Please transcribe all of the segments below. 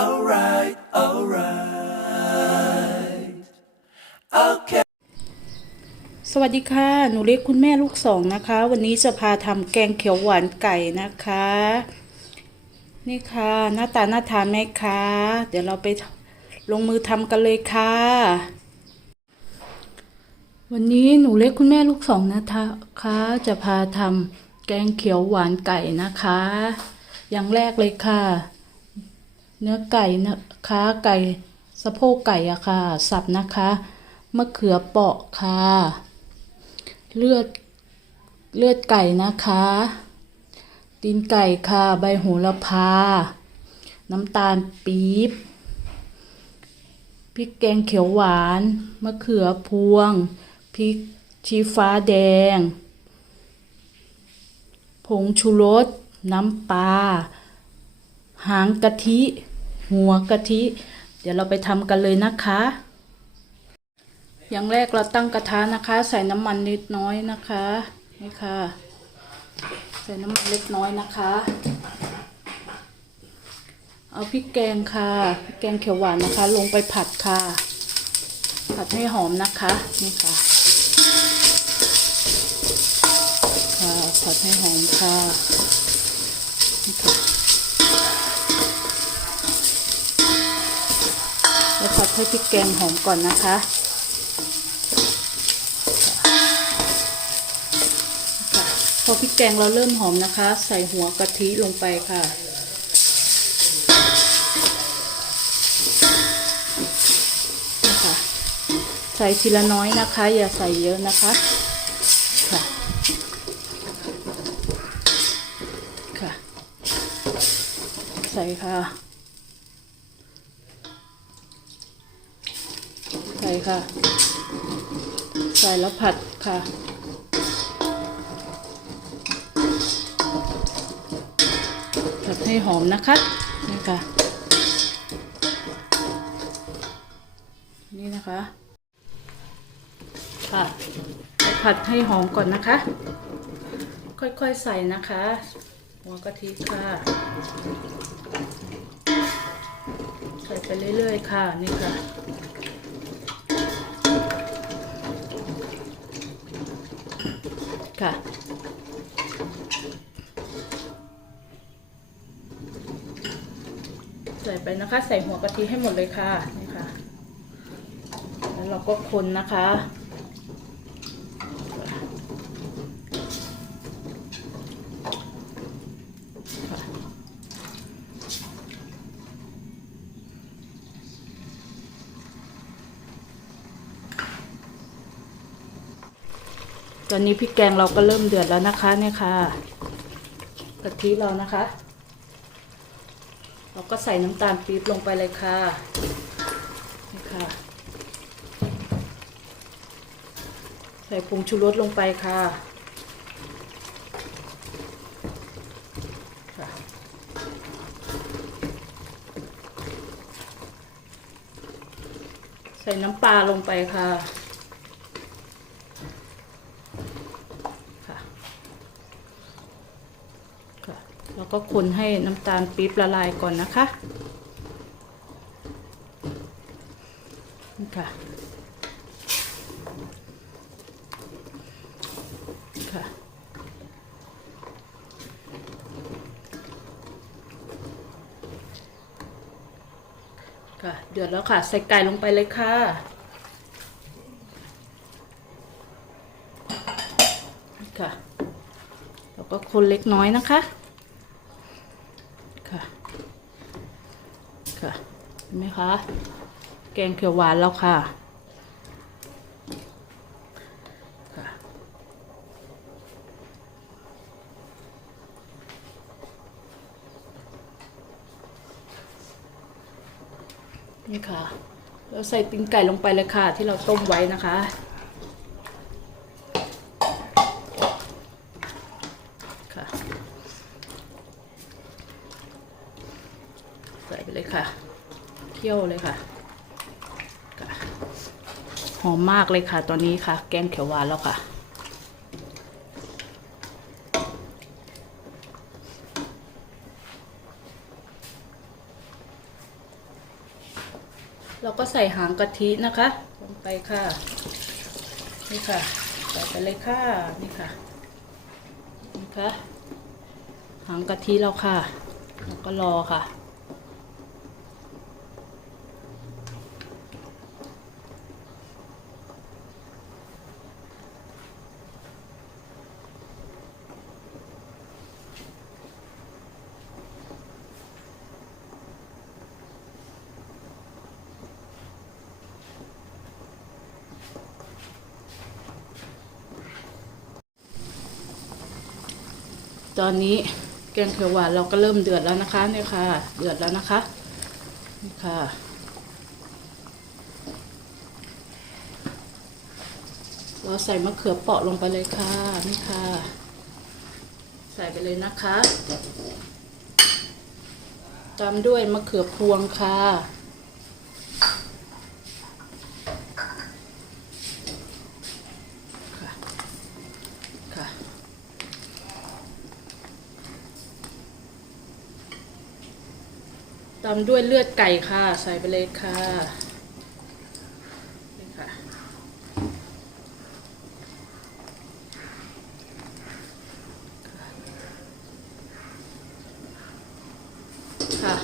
alright, alright. Okay. สวัสดีค่ะ หนูเล็กคุณแม่ลูกสองนะคะ วันนี้จะพาทำแกงเขียวหวานไก่นะคะ นี่ค่ะ หน้าตาหน่าทานไหมคะ เดี๋ยวเราไปลงมือทำกันเลยค่ะ วันนี้หนูเล็กคุณแม่ลูกสองนะคะจะพาทำแกงเขียวหวานไก่นะคะ อย่างแรกเลยค่ะ เนื้อไก่นะคะไก่สะโพกไก่อะค่ะ สับนะคะมะเขือเปราะค่ะ เลือดเลือดไก่นะคะ ตีนไก่ค่ะ ใบโหระพา น้ำตาลปี๊บพริกแกงเขียวหวานมะเขือพวงพริกชี้ฟ้าแดง ผงชูรส น้ำปลา หางกะทิ หัวกะทิ เดี๋ยวเราไปทำกันเลยนะคะ อย่างแรกเราตั้งกระทะนะคะ ใส่น้ำมันนิดน้อยนะคะนี่ค่ะ ใส่น้ำมันเล็กน้อยนะคะ เอาพริกแกงค่ะพริกแกงเขียวหวานนะคะ ลงไปผัดค่ะ ผัดให้หอมนะคะนี่ค่ะค่ะผัดให้หอมค่ะนี่ค่ะ ผัดให้พริกแกงหอมก่อนนะคะ พอพริกแกงเราเริ่มหอมนะคะ ใส่หัวกะทิลงไปค่ะนี่ค่ะใส่ทีละน้อยนะคะ อย่าใส่เยอะนะคะค่ะค่ะ ใส่ค่ะ ใส่ค่ะ ใส่แล้วผัดค่ะ ผัดให้หอมนะคะ นี่ค่ะ นี่นะคะ ค่ะผัดให้หอมก่อนนะคะ ค่อยๆใส่นะคะ หัวกะทิค่ะใส่ไปเรื่อยๆค่ะ นี่ค่ะ ค่ะ ใส่ไปนะคะ ใส่หัวกะทิให้หมดเลยค่ะนี่ค่ะ แล้วเราก็คนนะคะ ตอนนี้พริกแกงเราก็เริ่มเดือดแล้วนะคะเนี่ยค่ะกะทิเรานะคะ เราก็ใส่น้ำตาลปี๊บลงไปเลยค่ะนี่ค่ะ ใส่ผงชูรสลงไปค่ะใส่น้ำปลาลงไปค่ะ ค่ะ แล้ว ก็คนให้น้ำตาลปี๊บละลายก่อนนะคะนี่ค่ะค่ะค่ะเดือดแล้วค่ะ ใส่ไก่ลงไปเลยค่ะค่ะแล้วก็คนเล็กน้อยนะคะ ค่ะ เห็นไหมคะ แกงเขียวหวานแล้วค่ะนี่ค่ะ เราใส่ตีนไก่ลงไปเลยค่ะ ที่เราต้มไว้นะคะ ค่ะ ใส่ไปเลยค่ะ คี่ยวเลยค่ะ หอมมากเลยค่ะ ตอนนี้ค่ะ แกงเขียวหวานแล้วค่ะ เราก็ใส่หางกะทินะคะลงไปค่ะ นี่ค่ะ ใส่ไปเลยค่ะ นี่ค่ะ นี่ค่ะ หางกะทิเราค่ะแล้วก็รอค่ะ ตอนนี้แกงเขียวหวานเราก็เริ่มเดือดแล้วนะคะเนี่ยค่ะ เดือดแล้วนะคะนี่ค่ะเราใส่มะเขือเปราะลงไปเลยค่ะนี่ค่ะ ใส่ไปเลยนะคะ ตามด้วยมะเขือพวงค่ะ ค่ะ ตามด้วยเลือดไก่ค่ะ ใส่ไปเลยค่ะนี่ค่ะ ค่ะ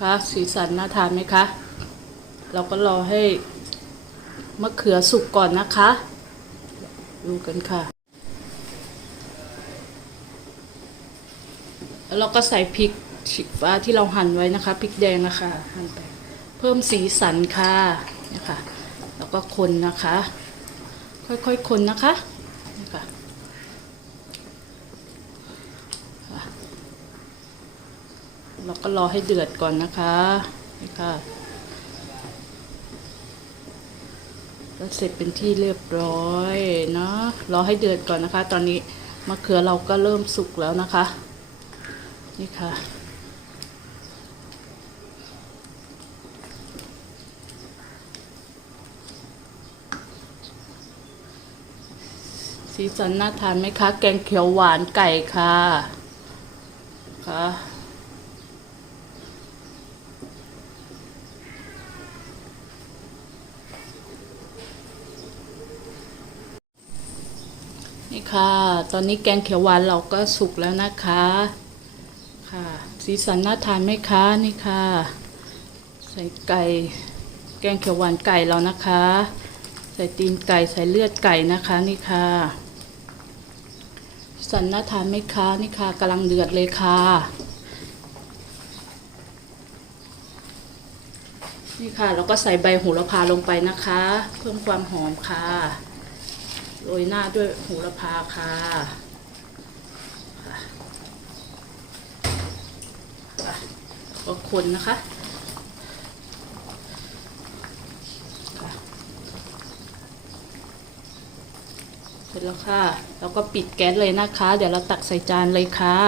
ค่ะสีสันน่าทานไหมคะ เราก็รอให้มะเขือสุกก่อนนะคะ ดูกันค่ะ แล้วเราก็ใส่พริก ฉีกฟ้าที่เราหั่นไว้นะคะพริกแดงนะคะหั่นไปเพิ่มสีสันค่ะนี่ค่ะแล้วก็คนนะคะ ค่อยๆคนนะคะนี่ค่ะค่ะเราก็รอให้เดือดก่อนนะคะนี่ค่ะแล้วเสร็จเป็นที่เรียบร้อยเนาะรอให้เดือดก่อนนะคะ ตอนนี้มะเขือเราก็เริ่มสุกแล้วนะคะ นี่ค่ะ สีสันน่าทานไหมคะ แกงเขียวหวานไก่ค่ะค่ะนี่ค่ะ ตอนนี้แกงเขียวหวานเราก็สุกแล้วนะคะ ค่ะ สีสันน่าทานไหมคะ นี่ค่ะ ใส่ไก่ แกงเขียวหวานไก่เรานะคะ ใส่ตีนไก่ ใส่เลือดไก่นะคะ นี่ค่ะ สันนาทานไหมคะนี่ค่ะกำลังเดือดเลยค่ะ นี่ค่ะเราก็ใส่ใบโหระพาลงไปนะคะ เพิ่มความหอมค่ะโรยหน้าด้วยโหระพาค่ะค่ะก็คนนะคะ เสร็จแล้วค่ะ แล้วก็ปิดแก๊สเลยนะคะ เดี๋ยวเราตักใส่จานเลยค่ะ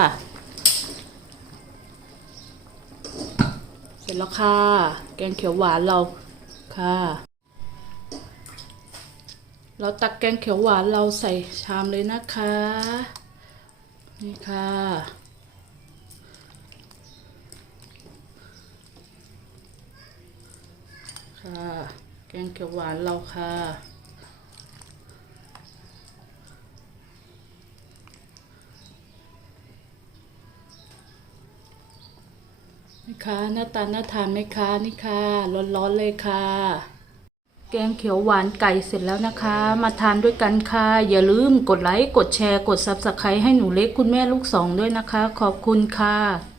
เสร็จแล้วค่ะ แกงเขียวหวานเราค่ะ เราตักแกงเขียวหวานเราใส่ชามเลยนะคะ นี่ค่ะค่ะ แกงเขียวหวานเราค่ะ ค่ะหน้าตาน่าทานไหมคะนี่ค่ะร้อนๆเลยค่ะ แกงเขียวหวานไก่เสร็จแล้วนะคะ มาทานด้วยกันค่ะ อย่าลืมกดไลค์กดแชร์กดซับสไครต์ให้หนูเล็กคุณแม่ลูกสองด้วยนะคะ ขอบคุณค่ะ